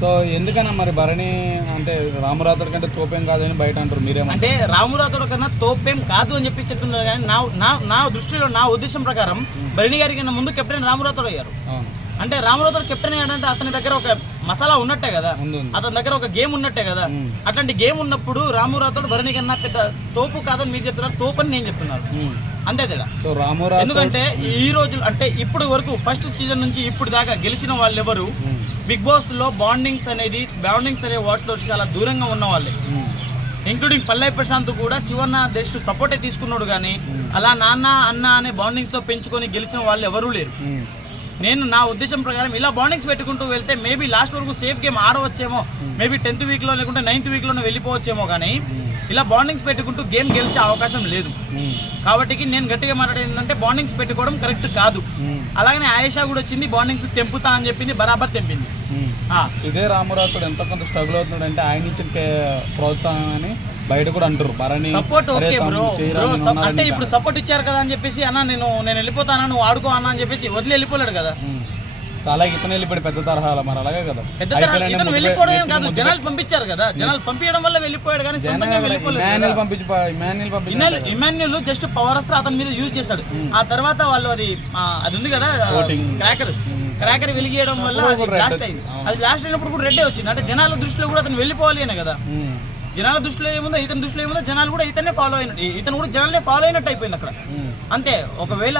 So ఎందుకన్నా మరి భరణి అంటే రామురాథోడ్ కంటే తోపేం కాదని బయట అంటారు, మీరేమో అంటే రామురాథోడ్ కన్నా తోపేం కాదు అని చెప్పి చెప్తున్నారు. కానీ నా దృష్టిలో, నా ఉద్దేశం ప్రకారం భరణి గారి కన్నా ముందు కెప్టెన్ రామురాథోడ్ అయ్యారు. అంటే రామురాథోడ్ కెప్టెన్ అయ్యాడంటే అతని దగ్గర ఒక మసాలా ఉన్నట్టే కదా, అతని దగ్గర ఒక గేమ్ ఉన్నట్టే కదా. అట్లాంటి గేమ్ ఉన్నప్పుడు రామురాథోడ్ భరణి కన్నా పెద్ద తోపు కాదని మీరు చెప్తున్నారు, తోపు అని నేను చెప్తున్నాను. అంతే తేడా. ఎందుకంటే ఈ రోజు అంటే ఇప్పుడు వరకు ఫస్ట్ సీజన్ నుంచి ఇప్పుడు దాకా గెలిచిన వాళ్ళు ఎవరు బిగ్ బాస్ లో బాండింగ్స్ అనే వాటిలో చాలా దూరంగా ఉన్న వాళ్ళే, ఇంక్లూడింగ్ పల్లె ప్రశాంత్ కూడా శివన్న దేశ్ సపోర్టే తీసుకున్నాడు. కానీ అలా నాన్న అన్న అనే బాండింగ్స్ తో పెంచుకొని గెలిచిన వాళ్ళు ఎవరూ లేరు. నేను నా ఉద్దేశం ప్రకారం ఇలా బాండింగ్స్ పెట్టుకుంటూ వెళ్తే మేబీ లాస్ట్ వరకు సేఫ్ గేమ్ ఆడవచ్చేమో, మేబీ 10th వీక్లో లేకుంటే 9th వీక్లోనే వెళ్ళిపోవచ్చేమో. కానీ ఇలా బాండింగ్స్ పెట్టుకుంటూ గేమ్ గెలిచే అవకాశం లేదు. కాబట్టి నేను గట్టిగా మాట్లాడేది ఏంటంటే బాండింగ్స్ పెట్టుకోవడం కరెక్ట్ కాదు. అలాగనే ఆయేషా కూడా వచ్చింది, బాండింగ్స్ తెంపుతా అని చెప్పింది, బరాబర్ తెంపింది. ఇదే రామురాథోడ్ ఎంత కొంత స్ట్రగుల్ అవుతున్నాడు అంటే ఆయన ఇచ్చిన ప్రోత్సాహం అని బయట కూడా అంటారు. భరణి సపోర్ట్ ఓకే బ్రో, అంటే ఇప్పుడు సపోర్ట్ ఇచ్చారు కదా అని చెప్పేసి అన్న నేను వెళ్ళిపోతానా, నువ్వు ఆడుకో అన్న అని చెప్పేసి వదిలి వెళ్ళిపోలేడు కదా. అలాగే ఇతను వెళ్ళిపోయాడు పెద్ద తరహాలో, మరి అలాగే కదా. పెద్ద తరహా ఇతను వెళ్ళిపోవడం కాదు, జనాలు పంపించారు కదా, జనాలు పంపించడం వల్ల వెళ్ళిపోయాడు. కానీ సొంతంగా వెళ్ళిపోలేదు. ఇమాన్యుల్ జస్ట్ పవర్ అస్త్ర అతని మీద యూజ్ చేశాడు. ఆ తర్వాత వాళ్ళు అది ఉంది కదా క్రాకర్ వెలిగేయడం వల్ల అది బ్లాస్ట్ అయింది. అది బ్లాస్ట్ అయినప్పుడు కూడా రెడ్డే వచ్చింది. అంటే జనాల దృష్టిలో కూడా అతను వెళ్ళిపోవాలి అనే కదా. జనాల దృష్టిలో ఏముందో ఇతని దృష్టిలో ఏముందో జనాలు కూడా ఇతనే ఫాలో అయినట్టు, ఇతను కూడా జనాలనే ఫాలో అయినట్టు అయిపోయింది అక్కడ. అంతే. ఒకవేళ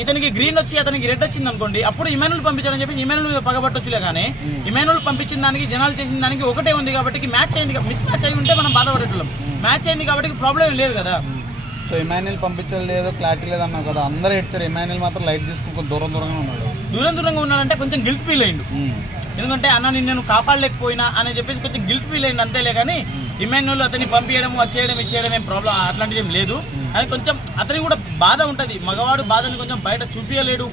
ఇతనికి గ్రీన్ వచ్చి అతనికి రెడ్ వచ్చింది అనుకోండి, అప్పుడు ఇమాన్యుల్ పంపించాలని చెప్పి ఇమాన్యుల్ మీద పగబట్టొచ్చులే. కానీ ఇమాన్యుల్ పంపించిన దానికి జనాలు చేసిన దానికి ఒకటే ఉంది కాబట్టి మ్యాచ్ అయింది. మిస్ మ్యాచ్ అయి ఉంటే మనం బాధపడేటోళ్ళం. మ్యాచ్ అయింది కాబట్టి ప్రాబ్లం లేదు కదా. సో ఇమాన్యుల్ పంపించలేదు, క్లారిటీ లేదు అన్నావు కదా, అందరూ ఎడ్చారు. ఇమాన్యుల్ మాత్రం లైట్ తీసుకుని దూరంగా ఉన్నాడు. దూరంగా ఉన్నాడంటే కొంచెం గిల్ట్ ఫీల్ అయ్యిండు. ఎందుకంటే అన్న నేను కాపాడలేకపోయినా అని చెప్పేసి కొంచెం గిల్ట్ ఫీల్ అయింది అంతేలే. కానీ ఇమాన్యుల్ అతన్ని పంపించడం ఇచ్చేయడం ఏం ప్రాబ్లం అట్లాంటిది ఏం లేదు. అని కొంచెం అతనికి కూడా బాధ ఉంటుంది. మగవాడు బాధని కొంచెం బయట చూపించలేడు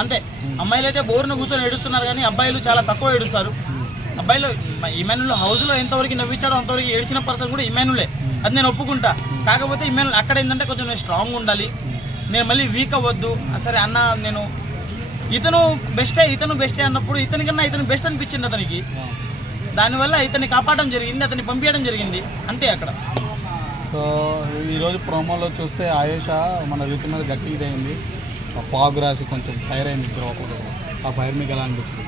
అంతే. అమ్మాయిలు అయితే బోర్ను కూర్చొని ఏడుస్తున్నారు కానీ అబ్బాయిలు చాలా తక్కువ ఏడుస్తారు. అబ్బాయిలు ఇమాన్యుల్ హౌస్లో ఎంతవరకు నవ్వించాడో అంతవరకు ఏడ్చిన పర్సన్ కూడా ఇమాన్యులే, అది నేను ఒప్పుకుంటా. కాకపోతే ఇమాన్యుల్ అక్కడ ఏంటంటే కొంచెం నేను స్ట్రాంగ్ ఉండాలి, నేను మళ్ళీ వీక్ అవ్వద్దు. సరే అన్న నేను ఇతను బెస్టే అన్నప్పుడు ఇతనికన్నా ఇతను బెస్ట్ అనిపించింది అతనికి. దానివల్ల ఇతన్ని కాపాడడం జరిగింది, అతన్ని పంపించడం జరిగింది అంతే అక్కడ. సో ఈరోజు ప్రోమోలో చూస్తే ఆయేషా మన రీతి మీద గట్టి ఇదైంది, ఫాగ్ రాసి కొంచెం ఫైర్ అయింది. ఆ ఫైర్ మీకు ఎలా అనిపించింది?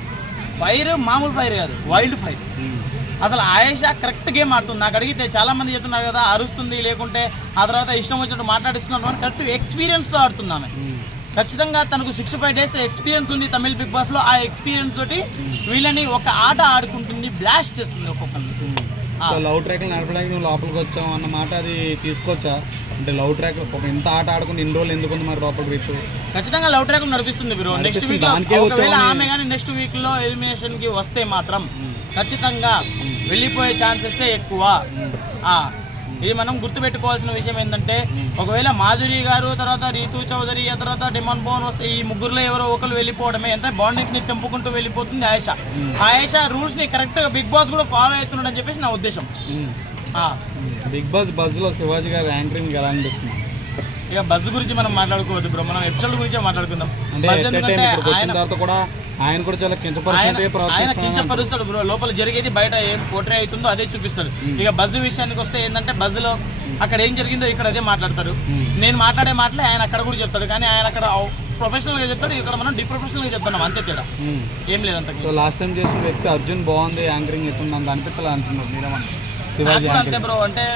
ఫైర్ మామూలు ఫైర్ కాదు, వైల్డ్ ఫైర్. అసలు ఆయేషా కరెక్ట్ గేమ్ ఆడుతుంది. నాకు అడిగితే చాలా మంది చెప్తున్నారు కదా అరుస్తుంది, లేకుంటే ఆ తర్వాత ఇష్టం వచ్చినట్టు మాట్లాడిస్తున్నాను అని. కరెక్ట్ ఎక్స్పీరియన్స్తో ఆడుతుంది ఆమె. ఖచ్చితంగా తనకు 65 days ఎక్స్పీరియన్స్ ఉంది తమిళ బిగ్ బాస్లో. ఆ ఎక్స్పీరియన్స్ తోటి వీళ్ళని ఒక ఆట ఆడుకుంటుంది, బ్లాస్ట్ చేస్తుంది ఒక్కొక్కరిని. లవ్ ట్రాక్లు నడపడానికి నువ్వు లోపలికి వచ్చావు అన్న మాట అది తీసుకోవచ్చా? అంటే లవ్ ట్రాక్ ఇంత ఆట ఆడుకుని ఇన్ని రోజులు ఎందుకుంది మరి లోపలికి రీతు? ఖచ్చితంగా లవ్ ట్రాక్ నడిపిస్తుంది బ్రో. నెక్స్ట్ వీక్ ఒకవేళ ఆమె కానీ నెక్స్ట్ వీక్లో ఎలిమినేషన్కి వస్తే మాత్రం ఖచ్చితంగా వెళ్ళిపోయే ఛాన్సెస్ ఎక్కువ. ఇది మనం గుర్తుపెట్టుకోవాల్సిన విషయం ఏంటంటే ఒకవేళ మాధురి గారు, తర్వాత రీతు చౌదరి, ఆ తర్వాత డిమాన్ భవన్ వస్తే ఈ ముగ్గురులో ఎవరో ఒకరు వెళ్ళిపోవడమే. అంటే బాండింగ్స్ ని తెంపుకుంటూ వెళ్ళిపోతుంది ఆయేషా రూల్స్ ని కరెక్ట్ గా బిగ్ బాస్ కూడా ఫాలో అవుతున్నాడు అని చెప్పేసి నా ఉద్దేశం. బిగ్ బాస్ బజ్ లో శివాజీ గారు యాంకరింగ్ ఎలా అనిపిస్తుంది? ఇక బజ్ గురించి మనం మాట్లాడుకోవద్దు బ్రో, మనం ఎపిసోడ్ గురించే మాట్లాడుకుందాం. ఆయన కూడా చాలా కించపరుస్తాడు బ్రో. లోపల జరిగేది బయట ఏం పోట్రే అవుతుందో అదే చూపిస్తాడు. ఇక బజ్ విషయానికి వస్తే ఏంటంటే బజ్ లో అక్కడ ఏం జరిగిందో ఇక్కడ అదే మాట్లాడతారు. నేను మాట్లాడే మాటలే ఆయన అక్కడ కూడా చెప్తాడు. కానీ ఆయన అక్కడ ప్రొఫెషనల్ గా చెప్తాడు, ఇక్కడ మనం డిప్రొఫెషనల్ గా చెప్తున్నాం అంతే తేడా, ఏం లేదంట. లాస్ట్ టైం చేసిన వ్యక్తి అర్జున్ బాగుంది యాంకరింగ్ ఎత్తుంది అనిపిస్తలే అంటున్నారు మీరేమన్నా? అంతే బ్రో. అంటే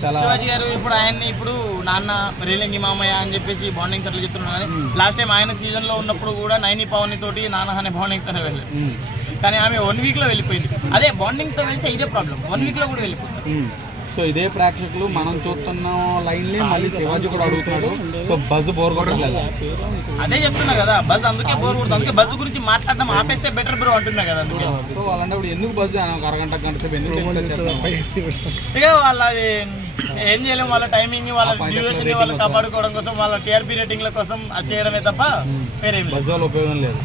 శివాజీ గారు ఇప్పుడు ఆయన్ని ఇప్పుడు నాన్న రేలంగి మామయ్య అని చెప్పేసి బాండింగ్స్ అట్లా చెప్తున్నాడు. కానీ లాస్ట్ టైం ఆయన సీజన్ లో ఉన్నప్పుడు కూడా నైని పవన్ తోటి నాన్న అనే బాండింగ్ తోనే వెళ్ళారు. కానీ ఆమె 1 week లో వెళ్ళిపోయింది. అదే బాండింగ్ తో వెళ్తే ఇదే ప్రాబ్లం, 1 week లో కూడా వెళ్ళిపోతారు. సో ఇదే ప్రేక్షకులు మనం చూస్తున్న లైన్ మళ్ళీ శివాజీ కూడా అడుగుతున్నాడు. సో బజ్ బోర్ కొట్టలేదు, అదే చెప్తున్నా కదా, బజ్ అందుకే బోర్ కొడుతుంది. అందుకే బజ్ గురించి మాట్లాడడం ఆపేస్తే బెటర్ బ్రో అంటున్నా కదా. సో వాళ్ళంటే ఇప్పుడు ఎందుకు బజ్ అరగంట గంట ఇక వాళ్ళ ఏం చేయలేము, వాళ్ళ టైమింగ్ వాళ్ళ డ్యూరేషన్ వాళ్ళు కాపాడుకోవడం కోసం, వాళ్ళ టీఆర్పీ రేటింగ్ల కోసం అది చేయడమే తప్ప వేరే బజ్ వల్ల ఉపయోగం లేదు.